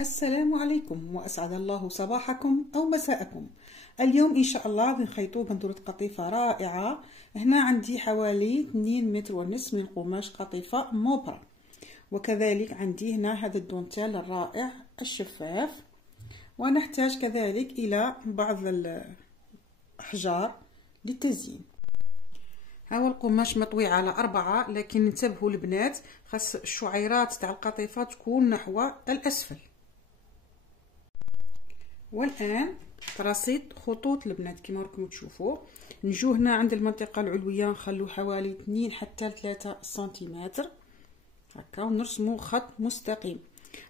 السلام عليكم وأسعد الله صباحكم أو مساءكم. اليوم إن شاء الله بنخيطو بندورة قطيفة رائعة. هنا عندي حوالي 2 متر ونصف من قماش قطيفة موبرا، وكذلك عندي هنا هذا الدونتيل الرائع الشفاف، ونحتاج كذلك إلى بعض الأحجار للتزيين. هو القماش مطوي على 4، لكن انتبهوا البنات، خاص الشعيرات تاع القطيفة تكون نحو الأسفل. والآن ترصيد خطوط البنات كما راكم تشوفوا. نجو هنا عند المنطقة العلوية نخلو حوالي 2 حتى 3 سنتيمتر هكا، ونرسمو خط مستقيم.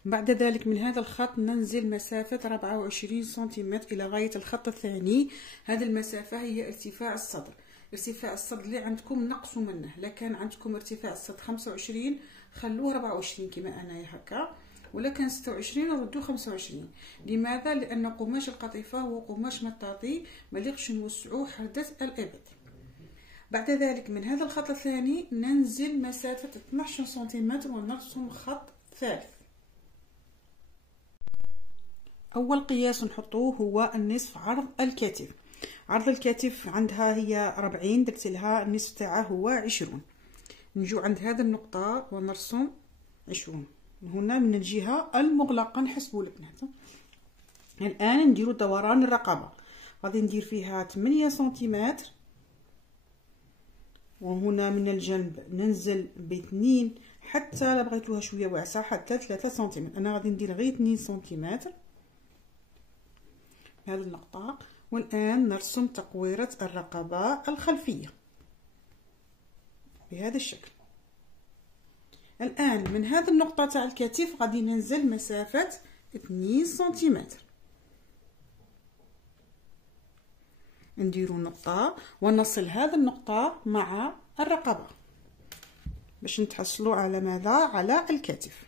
بعد ذلك من هذا الخط ننزل مسافة 24 سنتيمتر إلى غاية الخط الثاني. هذه المسافة هي ارتفاع الصدر. ارتفاع الصدر اللي عندكم نقصوا منه، لكن عندكم ارتفاع الصدر 25 خلوه 24 كما أنا هكا، ولا كان 26 ردوا 25. لماذا؟ لأن قماش القطيفة هو قماش مطاطي مليقش نوسعوه حدة الإبط. بعد ذلك من هذا الخط الثاني ننزل مسافة 12 سنتيمتر ونرسم خط ثالث. أول قياس نحطوه هو النصف عرض الكتف. عرض الكتف عندها هي 40، درت لها النصف تاعها هو 20. نجو عند هذه النقطة ونرسم 20 هنا من الجهة المغلقة. نحسبوا البنات. الآن نديرو دوران الرقبة، غادي ندير فيها 8 سنتيمتر، وهنا من الجنب ننزل ب2 حتى لا بغيتوها شويه واسعه حتى 3 سنتيمتر. انا غادي ندير غير 2 سنتيمتر هذه النقطه. والآن نرسم تقويرة الرقبة الخلفية بهذا الشكل. الآن من هذه النقطة تاع الكتف غادي ننزل مسافة 2 سنتيمتر، نديرو نقطة ونصل هذه النقطة مع الرقبة باش نتحصلوا على ماذا؟ على الكتف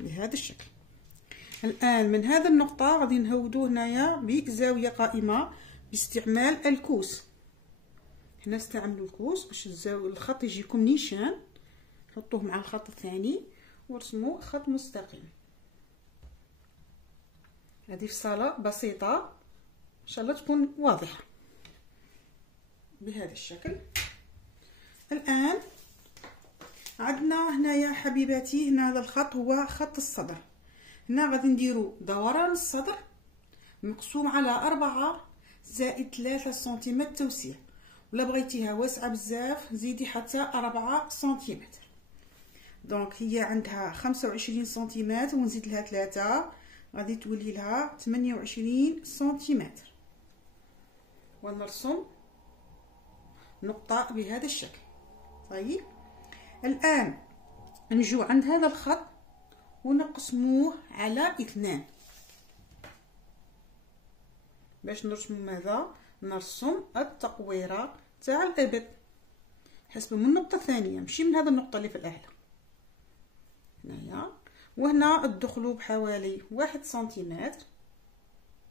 بهذا الشكل. الآن من هذه النقطة غادي نهودو هنايا بزاوية قائمة باستعمال الكوس. هنا استعملوا الكوس باش الخط يجيكم نيشان، حطوه مع الخط الثاني ورسموا خط مستقيم. هذه فصالة بسيطة ان شاء الله تكون واضحة بهذا الشكل. الآن عندنا هنايا حبيباتي هنا هذا الخط هو خط الصدر. هنا غادي نديرو دوران الصدر مقسوم على 4 زائد 3 سنتيمتر توسيع، ولا بغيتيها واسعه بزاف زيدي حتى 4 سنتيمتر. دونك هي عندها 25 سنتيمتر ونزيد لها 3 غادي تولي لها 28 سنتيمتر، ونرسم نقطه بهذا الشكل. طيب الآن نجو عند هذا الخط ونقسموه على 2 باش نرسم ماذا؟ نرسم التقويرة تاع الإبط. حسبوا من النقطة الثانية، ماشي من هذا النقطة اللي في الأعلى هنايا. وهنا ادخلوا بحوالي 1 سنتيمتر،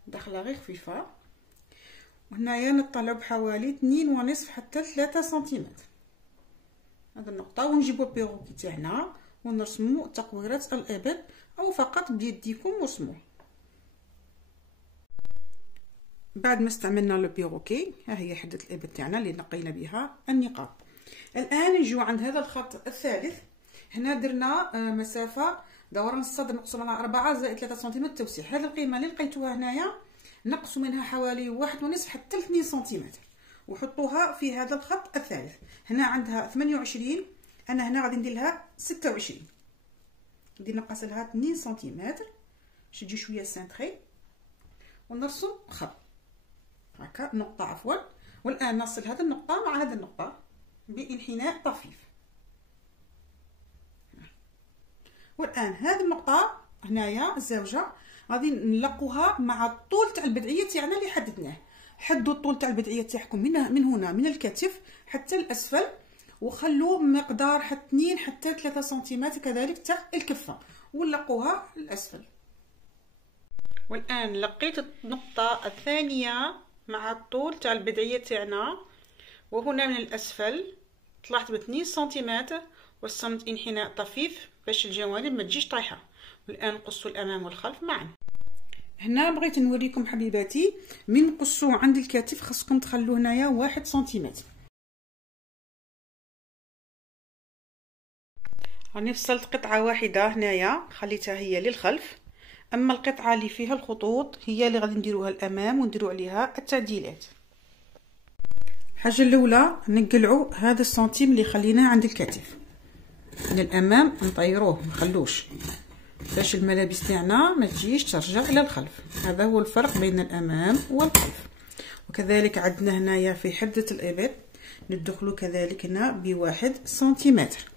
دخلة غير خفيفة. وهنايا نطلعوا بحوالي 2.5 حتى 3 سنتيمتر هذه النقطة، ونجيبوا البيروكي تاعنا ونرسموا تقويرة الإبط، أو فقط بيديكم ورسموه. بعد ما استعملنا البيروكي، ها هي حدة الإبط تاعنا اللي نقينا بها النقاط. الآن نجيو عند هذا الخط الثالث. هنا درنا مسافة دوران الصدر مقسوم على 4 زائد 3 سنتيمتر توسيع. هذه القيمة اللي لقيتوها هنايا نقصوا منها حوالي 1.5 حتى 2 سنتيمتر وحطوها في هذا الخط الثالث. هنا عندها 28، انا هنا غادي ندير لها 26، ندير نقص لها 2 سنتيمتر باش تجي شويه سنتري، ونرسم خط هكا نقطه عفوا. والان نصل هذه النقطه مع هذه النقطه بانحناء طفيف. والان هذه النقطه هنايا الزاوجه غادي نلقوها مع الطول تاع البدعيه تاعنا اللي حددناه. حدوا الطول تاع البدعيه تاعكم من هنا من الكتف حتى الاسفل، وخلوا مقدار 2 حتى 3 سنتيمتر كذلك تاع الكفه، ولقوها للاسفل. والان لقيت النقطه الثانيه مع الطول تاع البدعيه تاعنا، وهنا من الاسفل طلعت ب2 سنتيمتر وصمت انحناء طفيف باش الجوانب ما تجيش طايحه. والان نقصوا الامام والخلف معا. هنا بغيت نوريكم حبيباتي من نقصوا عند الكتف خاصكم تخلوا هنايا 1 سنتيمتر. راني فصلت قطعه واحده هنايا خليتها هي للخلف، اما القطعه اللي فيها الخطوط هي اللي غادي نديروها الامام ونديروا عليها التعديلات. الحاجه الاولى نقلعوا هذا السنتيم اللي خليناه عند الكتف من الامام، نطيروه نخلوش باش الملابس تاعنا ما تجيش ترجع الى الخلف. هذا هو الفرق بين الامام والخلف. وكذلك عندنا هنايا في حدة الابط ندخلوا كذلك هنا ب1 سنتيمتر.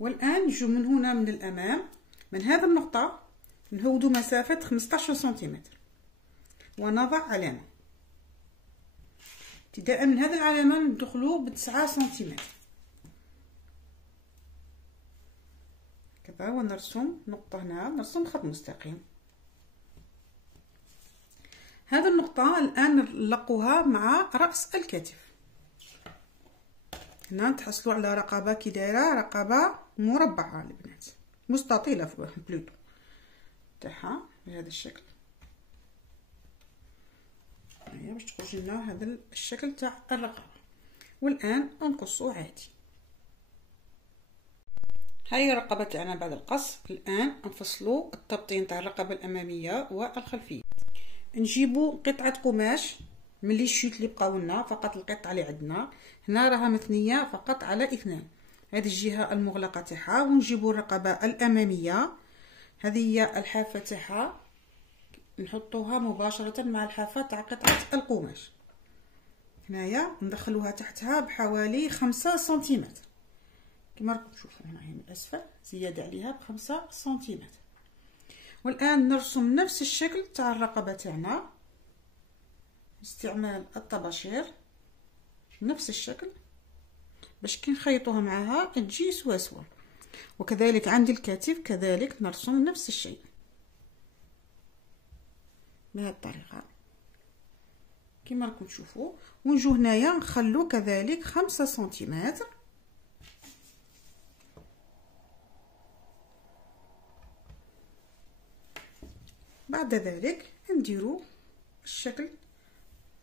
والان نجو من هنا من الامام من هذه النقطه نهودوا مسافه 15 سنتيمتر ونضع علامه. ابتداء من هذه العلامه ندخلوا ب9 سنتيمتر كذا، ونرسم نقطه هنا، نرسم خط مستقيم. هذه النقطه الان نلقوها مع راس الكتف. هنا تحصلوا على رقبه كي دايره رقبه مربعه البنات، مستطيله بلوتو تاعها بهذا الشكل. هيا باش تخرج لنا هذا الشكل تاع الرقبه. والان نقصوا عادي. هاي الرقبه تاعنا بعد القص. الان نفصلوا التبطين تاع الرقبه الاماميه والخلفيه. نجيبوا قطعه قماش من لي الشيت اللي بقاو لنا، فقط القطعه اللي عندنا هنا راها مثنيه فقط على 2، هذه الجهه المغلقه تاعها. ونجيبوا الرقبه الاماميه، هذه هي الحافه تاعها، نحطوها مباشره مع الحافه تاع قطعه القماش. هنايا ندخلوها تحتها بحوالي 5 سنتيمتر كما راكم تشوفوا هنا من الاسفل، زياده عليها ب5 سنتيمتر. والان نرسم نفس الشكل تاع الرقبه تاعنا باستعمال الطباشير، نفس الشكل باش كي نخيطوها معها تجي سوا. وكذلك عند الكتف كذلك نرسم نفس الشيء بهذه الطريقه كما راكم تشوفوا. ونجو هنايا نخلو كذلك 5 سنتيمتر. بعد ذلك نديرو الشكل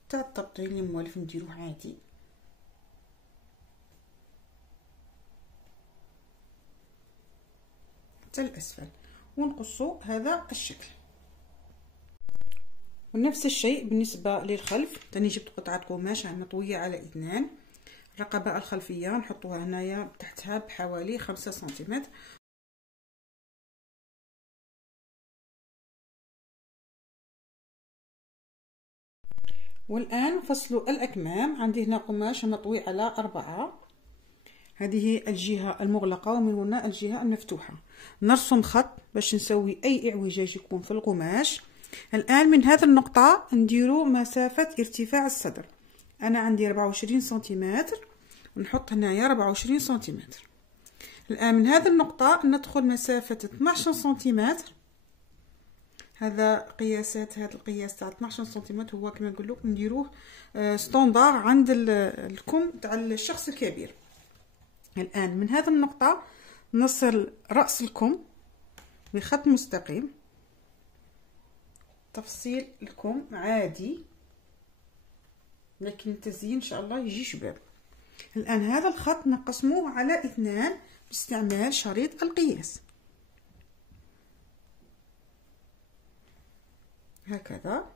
تاع التبطين اللي موالف نديروه عادي. حتى الاسفل ونقصوا هذا الشكل. ونفس الشيء بالنسبه للخلف، ثاني جبت قطعه قماش مطويه على 2، الرقبه الخلفيه نحطوها هنايا تحتها بحوالي 5 سنتيمتر. والان فصلوا الاكمام. عندي هنا قماش مطوي على 4، هذه الجهه المغلقه ومن هنا الجهه المفتوحه. نرسم خط باش نسوي اي اعوجاج يكون في القماش. الان من هذه النقطه نديروا مسافه ارتفاع الصدر. انا عندي 24 سنتيمتر ونحط هنايا 24 سنتيمتر. الان من هذه النقطه ندخل مسافه 12 سنتيمتر. هذا قياسات، هذا القياس تاع 12 سنتيمتر هو كما نقول لكم نديروه ستاندار عند الكم تاع الشخص الكبير. الان من هذه النقطه نصل راس الكم بخط مستقيم، تفصيل الكم عادي لكن التزيين ان شاء الله يجي شباب. الان هذا الخط نقسموه على 2 باستعمال شريط القياس هكذا.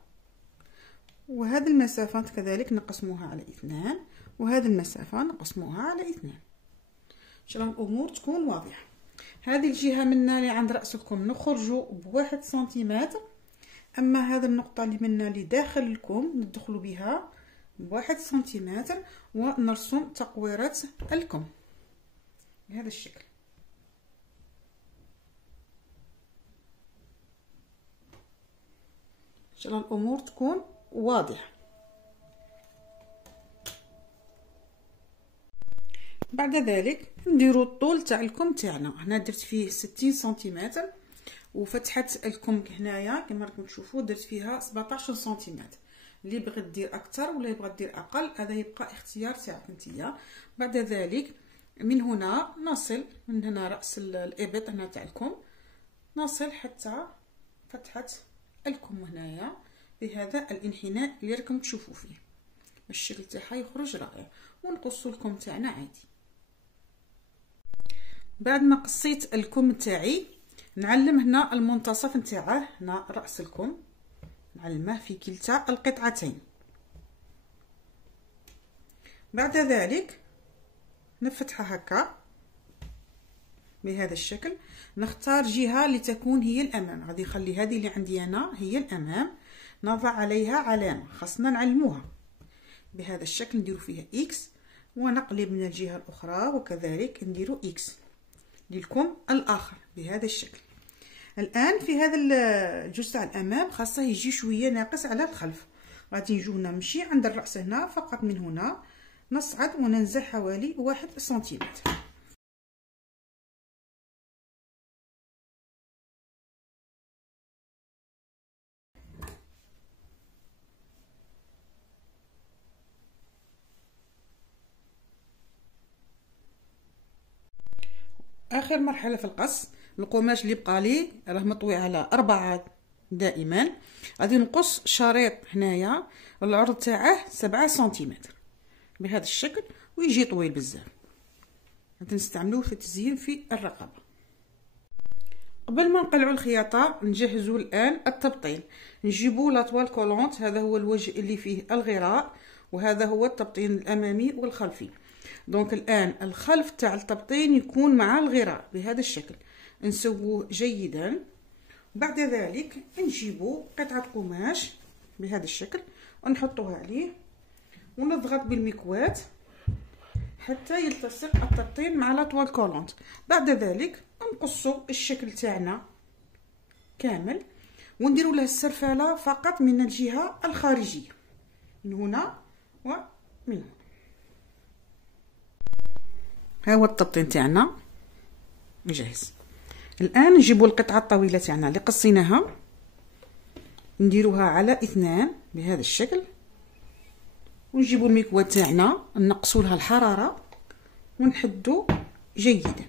وهذه المسافة كذلك نقسموها على 2، وهذه المسافة نقسموها على 2 ان شاء الله الامور تكون واضحة. هذه الجهة منا اللي عند رأس الكم نخرجوا ب1 سنتيمتر، اما هذه النقطة اللي منا اللي داخل الكم ندخلوا بها ب1 سنتيمتر ونرسم تقويرة الكم بهذا الشكل. ان شاء الله الامور تكون واضحه. بعد ذلك نديروا الطول تاع الكم تاعنا. هنا درت فيه 60 سنتيمتر وفتحه الكم هنايا كما راكم تشوفوا درت فيها 17 سنتيمتر. اللي بغيت دير اكثر ولا بغيت دير اقل هذا يبقى اختيار تاعك نتيا. بعد ذلك من هنا نصل من هنا راس الابط هنا تاع الكم، نصل حتى فتحه الكم هنايا بهذا الانحناء اللي راكم تشوفوا فيه. الشكل تاعها يخرج رائع. ونقص الكم تاعنا عادي. بعد ما قصيت الكم تاعي نعلم هنا المنتصف نتاعه، هنا راس الكم نعلمه في كلتا القطعتين. بعد ذلك نفتحها هكا بهذا الشكل. نختار جهه لتكون هي الامام، غادي نخلي هذه اللي عندي انا هي الامام، نضع عليها علامه، خاصنا نعلموها بهذا الشكل. نديرو فيها اكس ونقلب من الجهه الاخرى وكذلك نديرو اكس للكم الاخر بهذا الشكل. الان في هذا الجزء تاع الامام خاصه يجي شويه ناقص على الخلف، غادي نجو نمشي عند الراس هنا فقط، من هنا نصعد وننزل حوالي 1 سنتيمتر. اخر مرحله في القص، القماش اللي بقى لي راه مطوي على 4 دائما، غادي نقص شريط هنايا العرض تاعه 7 سنتيمتر بهذا الشكل، ويجي طويل بزاف. غادي نستعملوه في التزيين في الرقبه. قبل ما نقلعوا الخياطه نجهزوا الان التبطين. نجيبوا لاطوال كولونت، هذا هو الوجه اللي فيه الغراء، وهذا هو التبطين الامامي والخلفي. دونك الان الخلف تاع التبطين يكون مع الغراء بهذا الشكل، نسووه جيدا. بعد ذلك نجيبوا قطعه قماش بهذا الشكل ونحطوها عليه ونضغط بالمكواة حتى يلتصق التبطين مع لاطوال كولونت. بعد ذلك نقصوا الشكل تاعنا كامل ونديروا له السرفاله فقط من الجهه الخارجيه، من هنا ومن هنا. ها هو التبطين تاعنا جاهز. الان نجيبوا القطعه الطويله تاعنا اللي قصيناها نديروها على 2 بهذا الشكل، ونجيبوا المكواة تاعنا نقصوا لها الحراره ونحدوا جيدا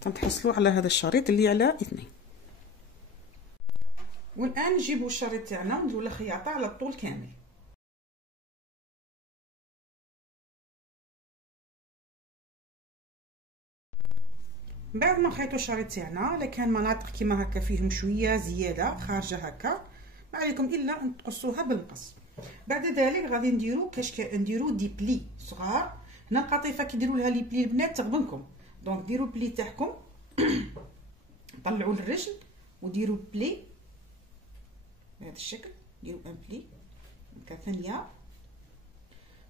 تنحصلوا على هذا الشريط اللي على 2. والان نجيبوا الشريط تاعنا ونديروا له خياطه على الطول كامل. بعد ما نخيطوا الشريط تاعنا، الا كان مناطق كيما هكا فيهم شويه زياده خارجه هكا ما عليكم الا ان تقصوها بالمقص. بعد ذلك غادي نديروا دي بلي صغار. هنا القطيفه كيديروا لها لي بلي البنات تغبنكم، دونك ديروا بلي تاعكم طلعوا الرجل وديروا بلي بهذا الشكل، ديروا ان بلي ثانيه،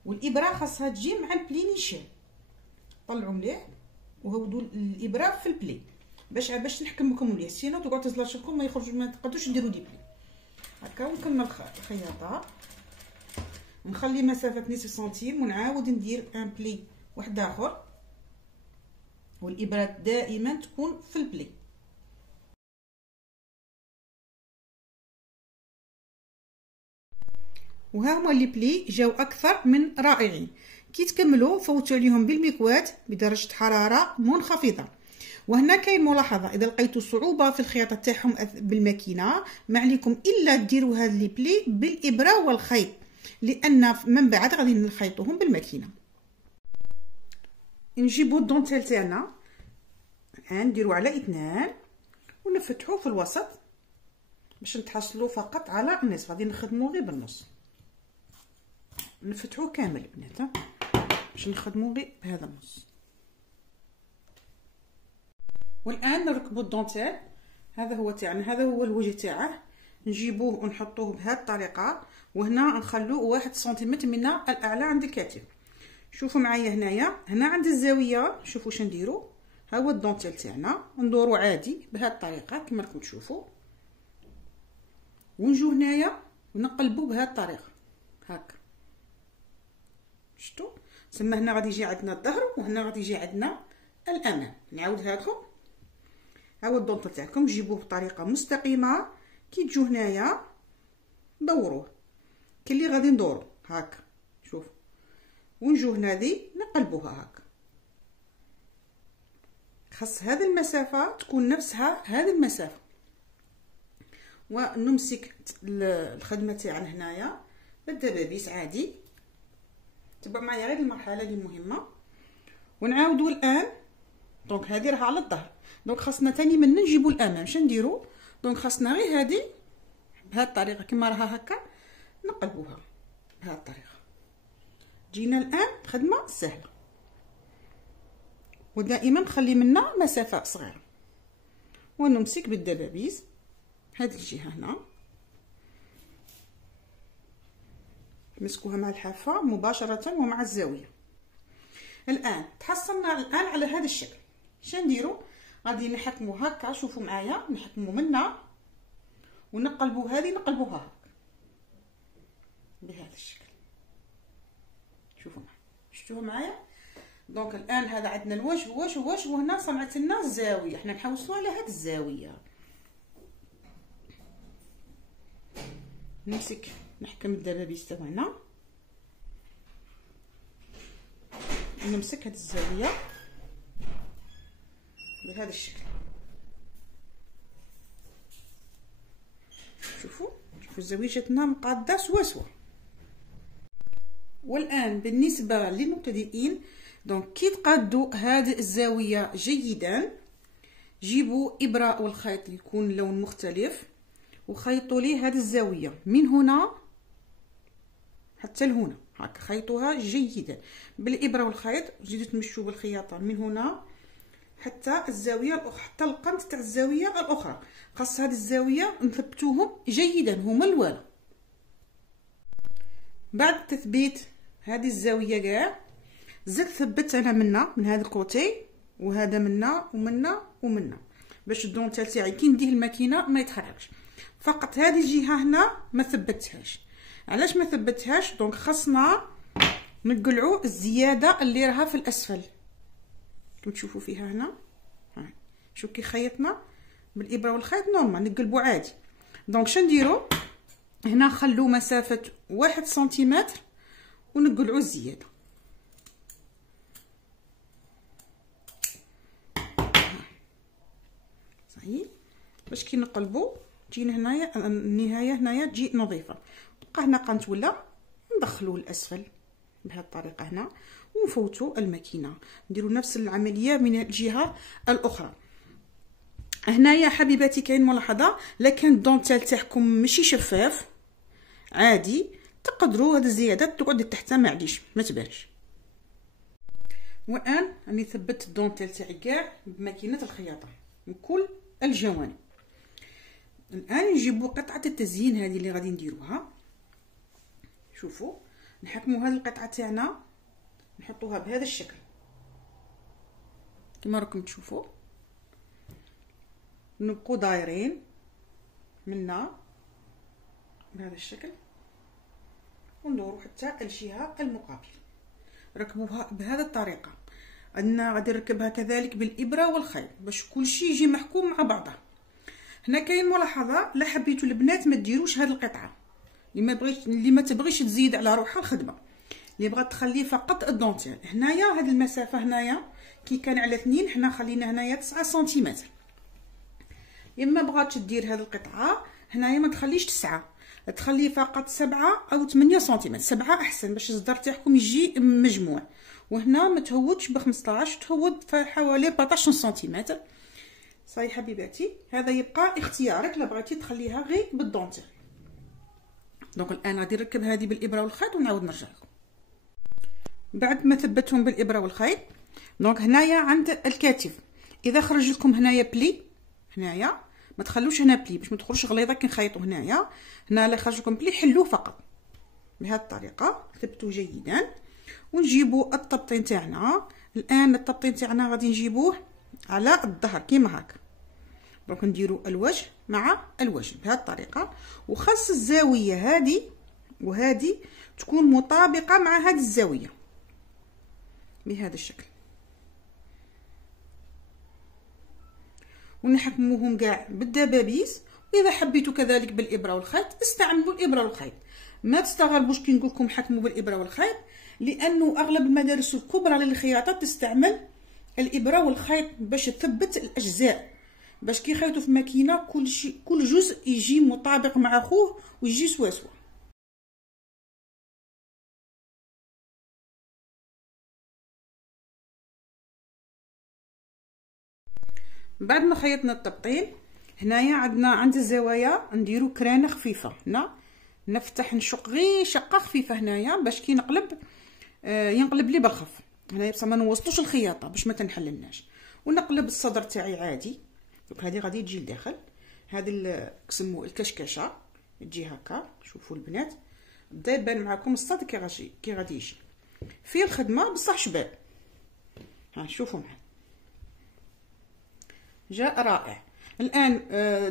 والابره خاصها تجي مع البلي نيشان. طلعوا مليح وهودوا الابره في البلي باش نحكم لكم مليح، سينو تقعد تزلاشكم ما يخرج، ما تقدروش ديروا دي بلي هكا. ونكمل الخياطه، نخلي مسافه نصف سنتيم ونعاود ندير ان بلي واحد اخر، والابره دائما تكون في البلي. وها هما لي بلي جاو اكثر من رائعين. كي تكملوا فوتوا عليهم بالمكواة بدرجه حراره منخفضه. وهنا كاين ملاحظه، اذا لقيتوا صعوبه في الخياطه تاعهم بالماكينه ما عليكم الا ديروا هاد لي بلي بالابره والخيط، لان من بعد غادي نخيطوهم بالماكينه. نجيبوا الدونتيل تاعنا الان نديروا على 2 ونفتحوه في الوسط باش نتحصلوا فقط على النصف. غادي نخدموا غير بالنص، نفتحوه كامل بنات باش نخدموا غير بهذا النص. والان نركبوا الدونتيل. هذا هو تاعنا، هذا هو الوجه تاعه. نجيبوه ونحطوه بهذه الطريقه، وهنا نخلوه 1 سنتيمتر من الاعلى عند الكتف. شوفوا معايا هنايا، هنا عند الزاويه شوفوا واش نديروا. ها هو الدونتيل تاعنا ندوروا عادي بهذه الطريقه كما راكم تشوفوا، ونجو هنايا ونقلبوا بهذه الطريقه هكا. شفتوا؟ تسمى هنا غادي يجي عندنا الظهر وهنا غادي يجي عندنا الامام. نعاودها لكم. ها هو الدونتيل تاعكم، جيبوه بطريقه مستقيمه. كي تجوا هنايا دوروه كاين اللي غادي ندورو هكا، شوف، ونجو هنا دي نقلبوها هكا. خاص هذه المسافه تكون نفسها هذه المسافه، ونمسك الخدمه تاعنا هنايا بالدبابيس عادي. تبعوا معايا غير المرحله اللي مهمه، ونعاودوا الان. دونك هذه راها على الظهر، دونك خاصنا تاني من نجيبوا الامام. شنو نديروا؟ دونك خاصنا غير هذه بهذه الطريقه كما راها هكا نقلبوها بهذه الطريقه. جينا الان خدمه سهله، ودائما نخلي منا مسافه صغيره، ونمسك بالدبابيس هذه الجهه هنا، نمسكوها مع الحافه مباشره ومع الزاويه. الان تحصلنا الان على هذا الشكل. شنو نديروا؟ غادي نحكموا هكا، شوفوا معايا، نحكموا منا ونقلبوا هذه نقلبوها هكا بهذا الشكل. شوفوا معايا، شفتوها معايا؟ دونك الان هذا عندنا الوجه وهنا صنعت لنا الزاويه، حنا نحوسوا على هذه الزاويه. نمسك نحكم الدبابيس تاعنا، نمسك هذه الزاويه بهذا الشكل. شوفوا الزاويه جاتنا مقاده سوا. والان بالنسبه للمبتدئين، دونك كي تقادوا هذه الزاويه جيدا، جيبوا ابره والخيط يكون لون مختلف وخيطوا لي هذه الزاويه من هنا حتى لهنا هكا، خيطوها جيدا بالابره والخيط. جيتوا تمشوا بالخياطه من هنا حتى الزاويه الاخرى، حتى القنت تاع الزاويه الاخرى. خاص هذه الزاويه نثبتوهم جيدا هما الوالا. بعد تثبيت هذه الزاويه كاع، زدت ثبت انا منا من هذا الكوتي، وهذا منا ومنا باش الدونتال تاعي كي نديه الماكينه ما يتحركش. فقط هذه الجهه هنا ما ثبتهاش. علاش ما ثبتهاش؟ دونك خاصنا نقلعوا الزياده اللي راها في الاسفل. كما تشوفوا فيها هنا، شوف كي خيطنا بالابره والخيط نورمال نقلبوا عادي. دونك شنو نديروا هنا؟ خلوا مسافه 1 سنتيمتر ونقلعوا الزياده. صحيح باش كي نقلبوا تجينا هنايا النهايه هنايا تجي نظيفه. بقى هنا قنت ولا ندخلوه للاسفل بهذه الطريقه هنا، ونفوتوا الماكينه. نديروا نفس العمليه من الجهه الاخرى. هنايا حبيباتي كاين ملاحظه، لا كان الدونتال تاعكم ماشي شفاف عادي تقدروا هذه الزيادات تقعد تحتها معليش ما تبانش. والان راني ثبت الدونتال تاعي كاع بماكينه الخياطه من كل الجوانب. الان نجيبوا قطعه التزيين هذه اللي غادي نديروها. شوفوا نحكموا هذه القطعه تاعنا نحطوها بهذا الشكل كما راكم تشوفوا، نبقوا دايرين منا بهذا الشكل وندوروا حتى الجهه المقابله. ركبوها بهذه الطريقه. عندنا غادي نركبها كذلك بالابره والخيط باش كلشي يجي محكوم مع بعضه. هنا كاين ملاحظه، لا حبيتوا البنات ما ديروش هذه القطعه اللي ما تبغيش تزيد على روحها الخدمه، اللي بغات تخلي فقط الدونتيل. هنايا هذه المسافه هنايا كي كان على 2 حنا خلينا هنايا 9 سنتيمتر. اما بغات دير هذه القطعه هنايا ما تخليش 9، تخلي فقط 7 او 8 سنتيمتر. 7 احسن باش الصدر تاعكم يجي مجموع. وهنا ما تهودش ب 15، تهود في حوالي 14 سنتيمتر. صاي حبيباتي، هذا يبقى اختيارك، لا بغيتي تخليها غير بالدونتيل. دونك الان غادي نركب هذه بالابره والخيط ونعاود نرجع لكم بعد ما ثبتهم بالابره والخيط. دونك هنايا عند الكتف اذا خرج لكم هنايا بلي، هنايا ما تخلوش هنا بلي باش ما تخرجش غليظه كي نخيطوا. هنايا لا خرج لكم بلي حلوه فقط بهذه الطريقه. ثبتوا جيدا ونجيبوا الطبطين تاعنا. الان الطبطين تاعنا غادي نجيبوه على الظهر كيما هكا. دونك نديروا الوجه مع الوجه بهذه الطريقه، وخاص الزاويه هذه وهذه تكون مطابقه مع هذه الزاويه بهذا الشكل. ونحكموهم كاع بالدبابيس، واذا حبيتوا كذلك بالابره والخيط استعملوا الابره والخيط. ما تستغربوش كي نقول لكم حكموا بالابره والخيط، لانه اغلب المدارس الكبرى للخياطه تستعمل الابره والخيط باش تثبت الاجزاء، باش كي يخيطوا في ماكينه كل جزء يجي مطابق مع خوه ويجي سوا. بعد ما خيطنا التبطين هنايا عند الزوايا نديرو كرانه خفيفه. هنا نفتح نشق غير شقه خفيفه هنايا باش كي نقلب ينقلب لي بالخف. هنايا بصح ما نوصلوش الخياطه باش ما تنحللناش، ونقلب الصدر تاعي عادي. دونك هذه غادي تجي لداخل، هذه كسمو الكشكشه تجي هكا. شوفوا البنات بدا يبان معكم الصدر كي غادي يجي في الخدمه بصح شباب. ها شوفوا معايا جاء رائع. الان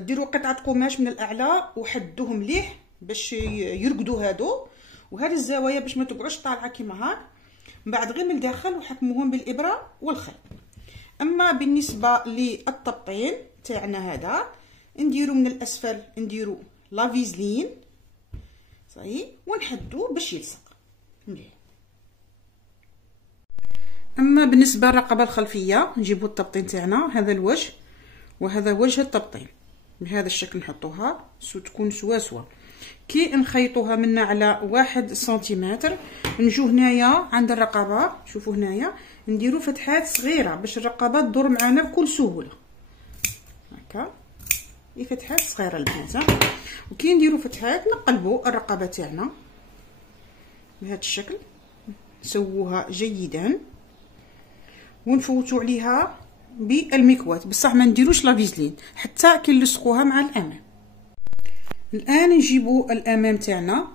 ديروا قطعه قماش من الاعلى وحدوهم مليح باش يرقدوا هادو، وهذه الزوايا باش ما تقعدش طالعه كيما هاك. من بعد غير من الداخل وحكموهم بالابره والخيط. اما بالنسبه للتبطين تاعنا هذا نديروا من الاسفل نديروا لا فيزلين صحيح ونحدوه باش يلصق مليح. اما بالنسبه للرقبه الخلفيه نجيبوا التبطين تاعنا، هذا الوجه وهذا وجه التبطين بهذا الشكل نحطوها تكون سوا. كي نخيطوها منا على 1 سنتيمتر نجو هنايا عند الرقبه. شوفوا هنايا نديروا فتحات صغيره باش الرقبه تدور معنا بكل سهوله هكا، فتحات صغيره البنات. وكي نديروا فتحات نقلبوا الرقبه تاعنا بهذا الشكل، نسووها جيدا ونفوتوا عليها بالمكواة، بصح ما نديروش لا فيزلين حتى كي نلصقوها مع الامام. الان نجيبوا الامام تاعنا،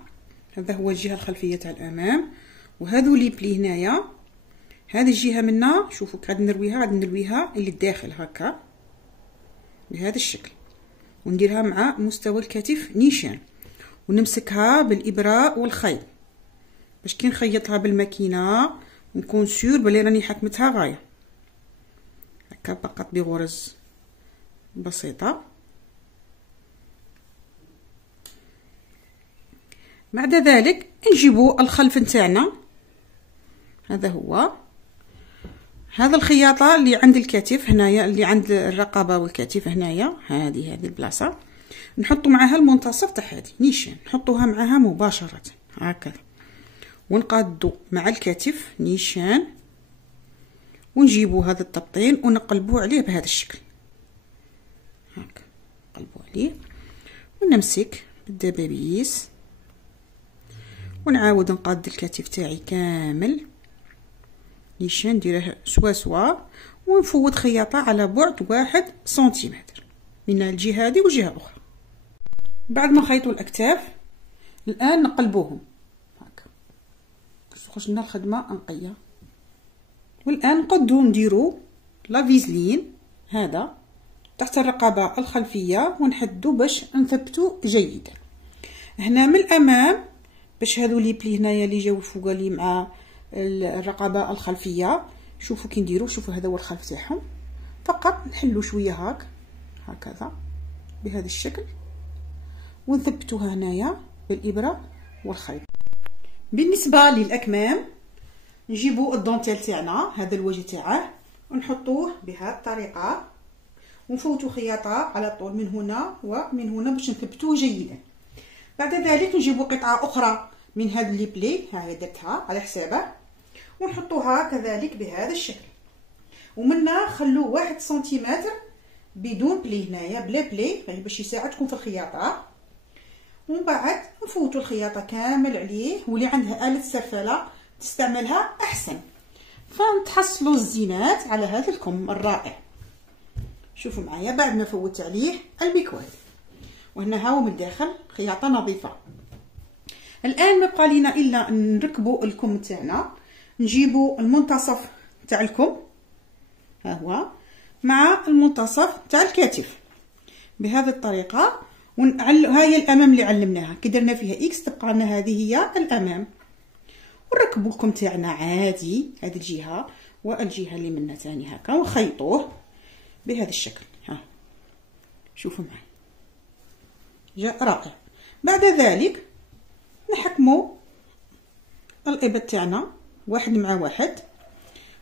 هذا هو الجهه الخلفيه تاع الامام، وهذو لي بلي هنايا هذه الجهه منا. شوفوا غادي نرويها اللي الداخل هكا بهذا الشكل، ونديرها مع مستوى الكتف نيشان، ونمسكها بالابره والخيط باش كي نخيطها بالماكينه نكون سور بلي راني حكمتها غايه هكا فقط بغرز بسيطه. بعد ذلك نجيبوا الخلف نتاعنا، هذا هو هذا الخياطه اللي عند الكتف هنايا، اللي عند الرقبه والكتف هنايا، هذه البلاصه نحطوا معها المنتصف تاع هذه نيشان، نحطوها معها مباشره هكذا، ونقادو مع الكتف نيشان، ونجيبوا هذا التبطين ونقلبوه عليه بهذا الشكل هكا، نقلبوا عليه ونمسك بالدبابيس ونعاود نقاد الكتف تاعي كامل نيشان، نديره سوا ونفوت خياطه على بعد 1 سنتيمتر من الجهه هذه والجهه الاخرى. بعد ما نخيطوا الاكتاف الان نقلبوهم هكا باش تخرج لنا الخدمه نقيه. والان نقدروا نديروا لا فيزلين هذا تحت الرقبه الخلفيه ونحدو باش نثبتو جيدا. هنا من الامام باش هذو لي بلي هنايا اللي جاو فوق لي مع الرقبه الخلفيه، شوفوا كي نديروا، شوفوا هذا هو الخلف تاعهم، فقط نحلو شويه هكذا بهذا الشكل ونثبتوها هنايا بالابره والخيط. بالنسبه للاكمام نجيبوا الدونتيل تاعنا، هذا الوجه تاعه ونحطوه بهذه الطريقه ونفوتوا خياطه على طول من هنا ومن هنا باش نثبتوه جيدا. بعد ذلك نجيبوا قطعه اخرى من هذا لي بلي، ها هي درتها على حسابه، ونحطوها كذلك بهذا الشكل، ومنا خلوا 1 سنتيمتر بدون بلي هنايا بلا بلي باش يساعدكم في الخياطه. ومن بعد نفوتوا الخياطه كامل عليه، واللي عندها آلة سفالة تستعملها احسن، فنتحصلوا الزينات على هذا الكم الرائع. شوفوا معايا بعد ما فوت عليه المكواة، وهنا هاو من الداخل خياطه نظيفه. الان ما بقى لينا الا نركبوا الكم تاعنا، نجيبوا المنتصف تاع الكم ها هو مع المنتصف تاع الكتف بهذه الطريقه، هاي الامام اللي علمناها كي درنا فيها اكس تبقى لنا هذه هي الامام، ونركبوا الكم تاعنا عادي هذه الجهه والجهه اللي منها ثاني هكا، ونخيطوه بهذا الشكل. ها شوفوا معي جاء رائع. بعد ذلك نحكموا الابط تاعنا واحد مع واحد.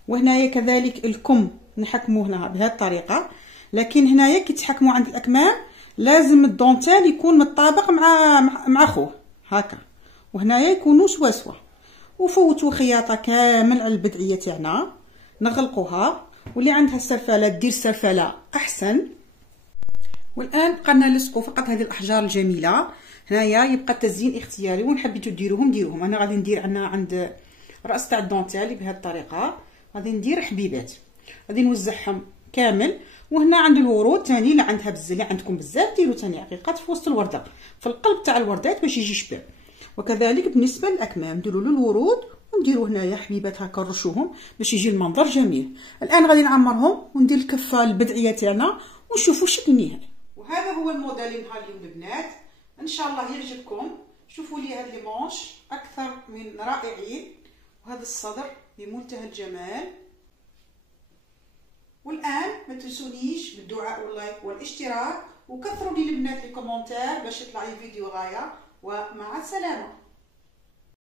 وهنايا كذلك الكم نحكموه هنا بهذه الطريقه، لكن هنايا كي تحكموا عند الاكمام لازم الدونتيل يكون متطابق مع خوه هكا، وهنايا يكونوا سوا. وفوتوا خياطه كامل على البدعيه تاعنا، نغلقوها، واللي عندها السرفاله دير سرفاله احسن. والان بقينا نلصقوا فقط هذه الاحجار الجميله. هنايا يبقى التزيين اختياري، وين حبيتوا ديروهم. انا غادي ندير عند راس تاع الدونتيل بهذه الطريقه، غادي ندير حبيبات، غادي نوزعهم كامل. وهنا عند الورود ثاني اللي عندها بزاف، اللي عندكم بزاف ديروا ثاني عقيقات في وسط الورده، في القلب تاع الوردات باش يجي شباب. وكذلك بالنسبه للاكمام نديروا له الورود ونديروا هنايا حبيبات هكا نرشوهم باش يجي المنظر جميل. الان غادي نعمرهم وندير الكفه البدعيه تاعنا ونشوفوا الشكل النهائي. وهذا هو الموديل نهار اليوم البنات، ان شاء الله يعجبكم. شوفوا لي هاد لي مونش اكثر من رائعين، وهذا الصدر بمنتهى الجمال. والان ما تنسونيش بالدعاء واللايك والاشتراك، وكثروا لي البنات لي كومونتير باش يطلع لي فيديو غايه. ومع السلامه.